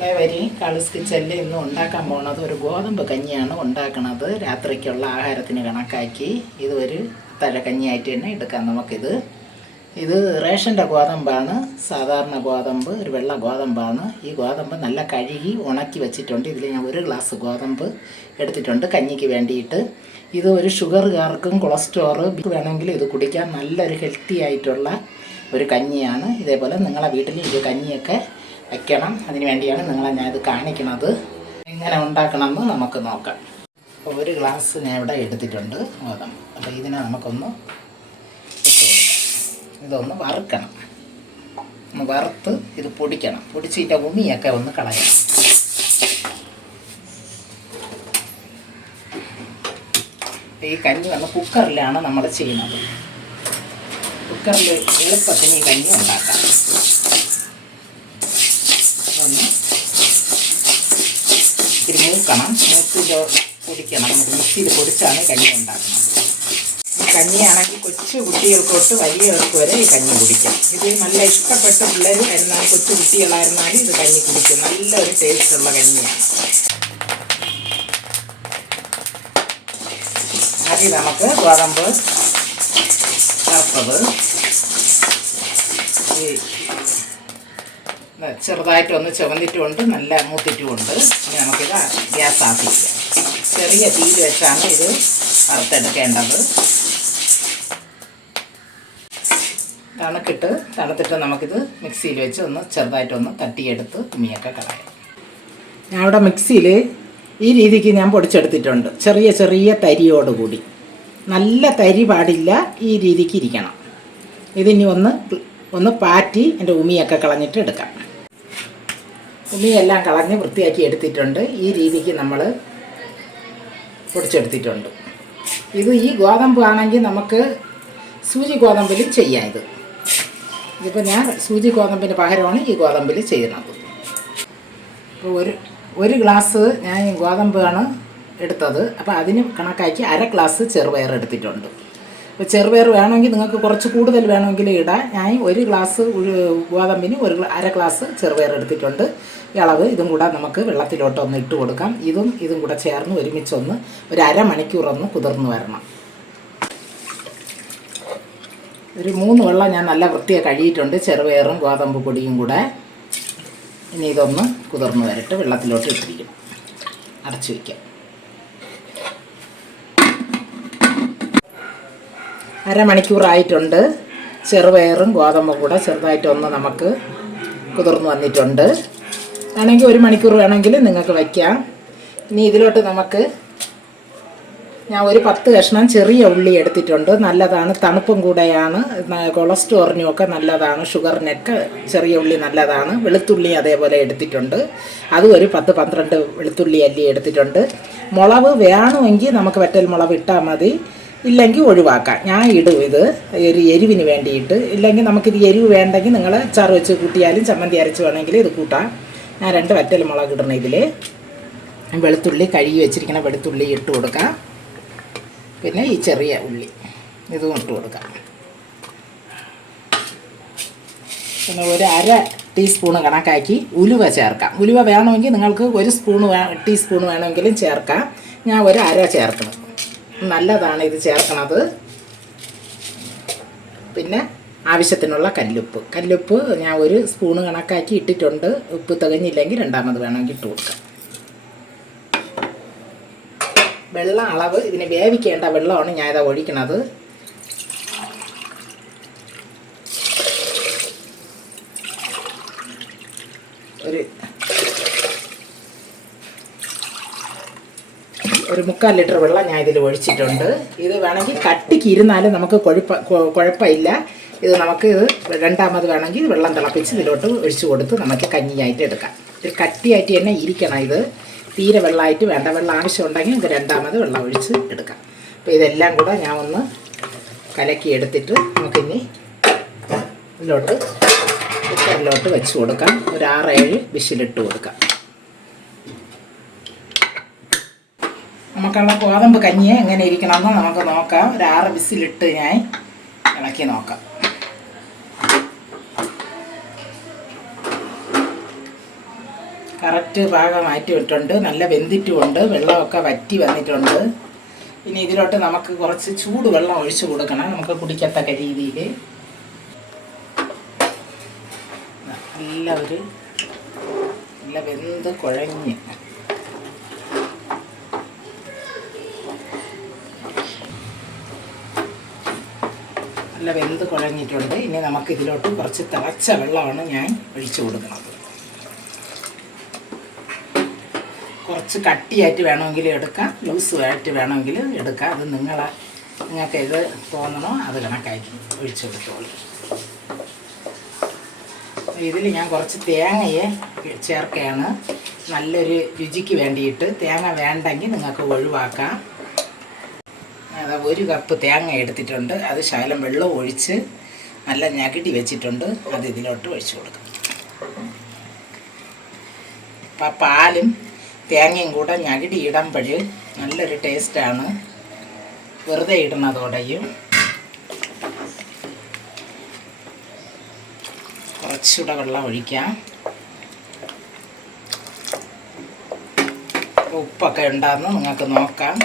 വരി കളസ് കിച്ചണിൽ ഇന്ന് ഉണ്ടാക്കാൻ പോണത് ഒരു ഗോതമ്പ് കഞ്ഞിയാണ് ഉണ്ടാക്കുന്നത്. രാത്രിക്കുള്ള ആഹാരത്തിന് കണക്കാക്കി ഇത് ഒരു തഴക്കഞ്ഞിയായിട്ട് തന്നെ എടുക്കാം നമുക്കിത്. ഇത് റേഷൻ്റെ ഗോതമ്പാണ്, സാധാരണ ഗോതമ്പ്, ഒരു വെള്ള ഗോതമ്പാണ്. ഈ ഗോതമ്പ് നല്ല കഴുകി ഉണക്കി വെച്ചിട്ടുണ്ട്. ഇതിൽ ഞാൻ 1 ഗ്ലാസ് ഗോതമ്പ് എടുത്തിട്ടുണ്ട് കഞ്ഞിക്ക് വേണ്ടിയിട്ട്. ഇത് ഒരു ഷുഗറുകാർക്കും കൊളസ്ട്രോൾ വേണമെങ്കിൽ ഇത് കുടിക്കാൻ നല്ലൊരു ഹെൽത്തി ആയിട്ടുള്ള ഒരു കഞ്ഞിയാണ്. ഇതേപോലെ നിങ്ങളെ വീട്ടിൽ ഇത് കഞ്ഞിയൊക്കെ വയ്ക്കണം. അതിന് വേണ്ടിയാണ് നിങ്ങളെ ഞാനിത് കാണിക്കുന്നത്. എങ്ങനെ ഉണ്ടാക്കണമെന്ന് നമുക്ക് നോക്കാം. അപ്പോൾ 1 ഗ്ലാസ് ഞാൻ ഇവിടെ എടുത്തിട്ടുണ്ട് ഗോതമ്പ്. അപ്പോൾ ഇതിനെ നമുക്കൊന്ന് ഇതൊന്ന് വറുക്കണം. ഒന്ന് വറുത്ത് ഇത് പൊടിക്കണം. പൊടിച്ചിട്ട് ഉമിയൊക്കെ ഒന്ന് കളയണം. ഈ കഞ്ഞി നമ്മൾ കുക്കറിലാണ് നമ്മൾ ചെയ്യുന്നത്. കുക്കറിൽ എളുപ്പത്തിന് ഈ കഞ്ഞി ഉണ്ടാക്കാം. ഒന്ന് ഇത്തിരി മൂക്കണം, മൂത്തിൻ്റെ പൊടിക്കണം. നമുക്ക് മിക്സിയിൽ പൊടിച്ചാണ് കഞ്ഞി ഉണ്ടാക്കുന്നത്. ഈ കഞ്ഞിയാണെങ്കിൽ കൊച്ചു കുട്ടികൾക്ക് തൊട്ട് വലിയവർക്ക് വരെ ഈ കഞ്ഞി കുടിക്കാം. ഇത് നല്ല ഇഷ്ടപ്പെട്ട പിള്ളേർ എന്നാൽ കൊച്ചു കുട്ടികളായിരുന്നാലും ഇത് കഞ്ഞി കുടിക്കും. നല്ലൊരു ടേസ്റ്റുള്ള കഞ്ഞിയാണ്. ആദ്യം നമുക്ക് ഗോതമ്പ് ചേർത്തത് ഈ ചെറുതായിട്ടൊന്ന് ചുവന്നിട്ടുമുണ്ട്, നല്ല മൂത്തിട്ടുമുണ്ട്. ഇനി നമുക്കിത് ഗ്യാസ് ആക്കിയില്ല. ചെറിയ തീയിൽ വെച്ചാണ് ഇത് വറുത്തെടുക്കേണ്ടത്. തണുത്തിട്ട് നമുക്കിത് മിക്സിയിൽ വെച്ച് ഒന്ന് ചെറുതായിട്ടൊന്ന് തട്ടിയെടുത്ത് ഉമിയൊക്കെ കളയാം. ഞാൻ ഇവിടെ മിക്സിയിൽ ഈ രീതിക്ക് ഞാൻ പൊടിച്ചെടുത്തിട്ടുണ്ട്. ചെറിയ ചെറിയ തരിയോടുകൂടി, നല്ല തരി പാടില്ല, ഈ രീതിക്ക് ഇരിക്കണം. ഇതിനി ഒന്ന് പാറ്റി എൻ്റെ ഉമിയൊക്കെ കളഞ്ഞിട്ട് എടുക്കാം. ഉമിയെല്ലാം കളഞ്ഞ് വൃത്തിയാക്കി എടുത്തിട്ടുണ്ട്. ഈ രീതിക്ക് നമ്മൾ പൊടിച്ചെടുത്തിട്ടുണ്ട്. ഇത് ഈ ഗോതമ്പ് ആണെങ്കിൽ നമുക്ക് സൂചി ഗോതമ്പിലും ചെയ്യാം. ഇതിപ്പോൾ ഞാൻ സൂചി ഗോതമ്പിന് പകരമാണ് ഈ ഗോതമ്പിൽ ചെയ്യുന്നത്. അപ്പോൾ ഒരു ഗ്ലാസ് ഞാൻ ഗോതമ്പാണ് എടുത്തത്. അപ്പോൾ അതിന് കണക്കാക്കി 1/2 ഗ്ലാസ് ചെറുപയർ എടുത്തിട്ടുണ്ട്. അപ്പോൾ ചെറുപയർ വേണമെങ്കിൽ നിങ്ങൾക്ക് കുറച്ച് കൂടുതൽ വേണമെങ്കിൽ ഇടാം. ഞാൻ 1 ഗ്ലാസ് ഗോതമ്പിന് 1/2 ഗ്ലാസ് ചെറുപയർ എടുത്തിട്ടുണ്ട്. ഈ അളവ് ഇതും കൂടെ നമുക്ക് വെള്ളത്തിലോട്ടൊന്ന് ഇട്ട് കൊടുക്കാം. ഇതും കൂടെ ചേർന്ന് ഒരുമിച്ചൊന്ന് ഒരു 1/2 മണിക്കൂറൊന്ന് കുതിർന്ന് വരണം. ഒരു 3 വെള്ളം ഞാൻ നല്ല വൃത്തിയായി കഴുകിയിട്ടുണ്ട്, ചെറുപയറും ഗോതമ്പ് പൊടിയും കൂടെ. ഇനി ഇതൊന്ന് കുതിർന്ന് വരട്ട്. വെള്ളത്തിലോട്ട് ഇട്ടിരിക്കും, അടച്ചു വയ്ക്കാം. 1/2 മണിക്കൂറായിട്ടുണ്ട്. ചെറുപയറും ഗോതമ്പും കൂടെ ചെറുതായിട്ടൊന്ന് നമുക്ക് കുതിർന്ന് വന്നിട്ടുണ്ട്. വേണമെങ്കിൽ 1 മണിക്കൂർ വേണമെങ്കിൽ നിങ്ങൾക്ക് വയ്ക്കാം. ഇനി ഇതിലോട്ട് നമുക്ക് ഞാൻ ഒരു 10 കഷ്ണം ചെറിയ ഉള്ളി എടുത്തിട്ടുണ്ട്. നല്ലതാണ്, തണുപ്പും കൂടെയാണ്, കൊളസ്ട്രോളിനുമൊക്കെ നല്ലതാണ്, ഷുഗറിനൊക്കെ ചെറിയ ഉള്ളി നല്ലതാണ്. വെളുത്തുള്ളി അതേപോലെ എടുത്തിട്ടുണ്ട്. അതും ഒരു 10-12 വെളുത്തുള്ളി അല്ലി എടുത്തിട്ടുണ്ട്. മുളക് വേണമെങ്കിൽ നമുക്ക് വറ്റൽ മുളക് ഇട്ടാൽ മതി, ഇല്ലെങ്കിൽ ഒഴിവാക്കാം. ഞാൻ ഇടും ഇത് ഒരു എരിവിന് വേണ്ടിയിട്ട്. ഇല്ലെങ്കിൽ നമുക്കിത് എരിവ് വേണ്ടെങ്കിൽ നിങ്ങൾ അച്ചാർ വെച്ച് കൂട്ടിയാലും ചമ്മന്തി അരച്ച് വേണമെങ്കിൽ ഇത് കൂട്ടാം. ഞാൻ 2 വറ്റൽ മുളക് ഇടണം. ഇതിൽ വെളുത്തുള്ളി കഴുകി വെച്ചിരിക്കുന്ന വെളുത്തുള്ളി ഇട്ട് കൊടുക്കാം. പിന്നെ ഈ ചെറിയ ഉള്ളി ഇതും ഇട്ട് കൊടുക്കാം. പിന്നെ ഒരു 1/2 ടീസ്പൂണ് കണക്കാക്കി ഉലുവ ചേർക്കാം. ഉലുവ വേണമെങ്കിൽ നിങ്ങൾക്ക് 1 ടീസ്പൂൺ വേണമെങ്കിലും ചേർക്കാം. ഞാൻ ഒരു 1/2 ചേർക്കണം. നല്ലതാണ് ഇത് ചേർക്കണത്. പിന്നെ ആവശ്യത്തിനുള്ള കല്ലുപ്പ് ഞാൻ 1 സ്പൂണ് കണക്കാക്കി ഇട്ടിട്ടുണ്ട്. ഉപ്പ് തികഞ്ഞില്ലെങ്കിൽ 2ാമത് വേണമെങ്കിൽ ഇട്ട് കൊടുക്കാം. വെള്ളം അളവ് ഇതിന് വേവിക്കേണ്ട വെള്ളമാണ് ഞാൻ ഇതാ ഒഴിക്കണത്. ഒരു 3/4 ലിറ്റർ വെള്ളം ഞാൻ ഇതിൽ ഒഴിച്ചിട്ടുണ്ട്. ഇത് വേണമെങ്കിൽ കട്ടിക്ക് ഇരുന്നാലും നമുക്ക് കുഴപ്പമില്ല. ഇത് 2ാമത് വേണമെങ്കിൽ വെള്ളം തിളപ്പിച്ച് ഇതിലോട്ട് ഒഴിച്ചു കൊടുത്ത് നമുക്ക് കഞ്ഞിയായിട്ട് എടുക്കാം. ഇത് കട്ടിയായിട്ട് തന്നെ ഇരിക്കണം. ഇത് തീരെ വെള്ളമായിട്ട് വേണ്ട. വെള്ളം ആവശ്യമുണ്ടെങ്കിൽ നമുക്ക് 2ാമത് വെള്ളം ഒഴിച്ച് എടുക്കാം. അപ്പോൾ ഇതെല്ലാം കൂടെ ഞാൻ ഒന്ന് കലക്കി എടുത്തിട്ട് നമുക്കിനി കുക്കറിലോട്ട് വെച്ച് കൊടുക്കാം. ഒരു 6-7 വിസിലിട്ട് കൊടുക്കാം. നമുക്കുള്ള ഗോതമ്പ് കഞ്ഞിയെ എങ്ങനെ ഇരിക്കണമെന്ന് നമുക്ക് നോക്കാം. ഒരു 6 വിസിലിട്ട് ഞാൻ ഇളക്കി നോക്കാം. കറക്റ്റ് പാകമാറ്റി ഇട്ടുണ്ട്. നല്ല വെന്തിട്ടുമുണ്ട്, വെള്ളമൊക്കെ വറ്റി വന്നിട്ടുണ്ട്. ഇനി ഇതിലോട്ട് നമുക്ക് കുറച്ച് ചൂടുവെള്ളം ഒഴിച്ചു കൊടുക്കണം, നമുക്ക് കുടിക്കത്തക്ക രീതിയിൽ. നല്ല വെന്ത് കുഴഞ്ഞ് നല്ല വെന്ത് കുഴഞ്ഞിട്ടുണ്ട്. ഇനി നമുക്ക് ഇതിലോട്ട് കുറച്ച് തിളച്ച വെള്ളമാണ് ഞാൻ ഒഴിച്ചു കൊടുക്കുന്നത്. കുറച്ച് കട്ടിയായിട്ട് വേണമെങ്കിൽ എടുക്കാം, ലൂസുമായിട്ട് വേണമെങ്കിൽ എടുക്കാം. അത് നിങ്ങൾക്ക് ഇത് തോന്നണോ അത് കണക്കാക്കി ഒഴിച്ചു കൊടുത്തോളൂ. ഇതിൽ ഞാൻ കുറച്ച് തേങ്ങയെ ചേർക്കുകയാണ്, നല്ലൊരു രുചിക്ക് വേണ്ടിയിട്ട്. തേങ്ങ വേണ്ടെങ്കിൽ നിങ്ങൾക്ക് ഒഴിവാക്കാം. അത് 1 കപ്പ് തേങ്ങ എടുത്തിട്ടുണ്ട്, അത് ശകലം വെള്ളം ഒഴിച്ച് നല്ല ഞകടി വെച്ചിട്ടുണ്ട്, അത് ഇതിലോട്ട് ഒഴിച്ചു കൊടുക്കും. അപ്പം പാലും തേങ്ങയും കൂടെ ഞകടി ഇടുമ്പോൾ നല്ലൊരു ടേസ്റ്റാണ്. വെറുതെ ഇടുന്നതോടെയും കുറച്ചുകൂടെ വെള്ളം ഒഴിക്കാം. ഉപ്പൊക്കെ ഉണ്ടാകുന്നു നിങ്ങൾക്ക് നോക്കാം.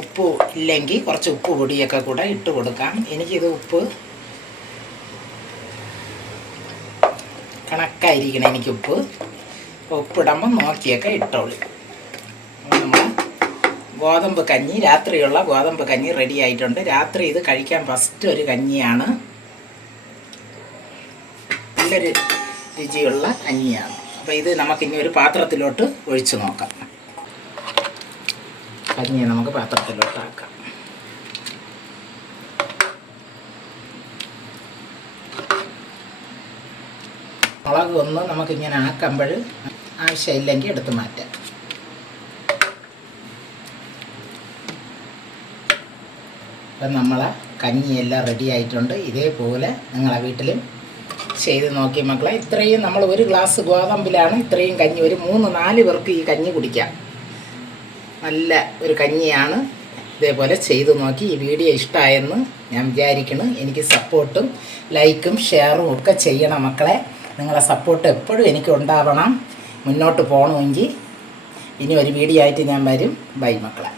ഉപ്പ് ഇല്ലെങ്കിൽ കുറച്ച് ഉപ്പ് പൊടിയൊക്കെ കൂടെ ഇട്ട് കൊടുക്കാം. എനിക്കിത് ഉപ്പ് കണക്കായിരിക്കണം, എനിക്ക് ഉപ്പിടുമ്പം നോക്കിയൊക്കെ ഇട്ടോളൂ. നമ്മൾ ഗോതമ്പ് കഞ്ഞി, രാത്രിയുള്ള ഗോതമ്പ് കഞ്ഞി റെഡി ആയിട്ടുണ്ട്. രാത്രി ഇത് കഴിക്കാൻ ഫസ്റ്റ് ഒരു കഞ്ഞിയാണ്, നല്ലൊരു രുചിയുള്ള കഞ്ഞിയാണ്. അപ്പോൾ ഇത് നമുക്കിനി ഒരു പാത്രത്തിലോട്ട് ഒഴിച്ച് നോക്കാം. കഞ്ഞിയെ നമുക്ക് പാത്രത്തിലോട്ടാക്കാം. മുളക് ഒന്ന് നമുക്കിങ്ങനെ ആക്കുമ്പോൾ ആവശ്യമില്ലെങ്കിൽ എടുത്ത് മാറ്റാം. അപ്പം നമ്മളെ കഞ്ഞിയെല്ലാം റെഡി ആയിട്ടുണ്ട്. ഇതേപോലെ നിങ്ങളെ വീട്ടിലും ചെയ്ത് നോക്കി മക്കളെ. ഇത്രയും നമ്മൾ 1 ഗ്ലാസ് ഗോതമ്പിലാണ് ഇത്രയും കഞ്ഞി, ഒരു 3-4 പേർക്ക് ഈ കഞ്ഞി കുടിക്കാം. നല്ല ഒരു കഞ്ഞിയാണ്. ഇതേപോലെ ചെയ്തു നോക്കി. ഈ വീഡിയോ ഇഷ്ടമായെന്ന് ഞാൻ വിചാരിക്കുന്നു. എനിക്ക് സപ്പോർട്ടും ലൈക്കും ഷെയറും ഒക്കെ ചെയ്യണം മക്കളെ. നിങ്ങളെ സപ്പോർട്ട് എപ്പോഴും എനിക്ക് ഉണ്ടാവണം. മുന്നോട്ട് പോകണമെങ്കിൽ ഇനി ഒരു വീഡിയോ ആയിട്ട് ഞാൻ വരും. ബൈ മക്കളെ.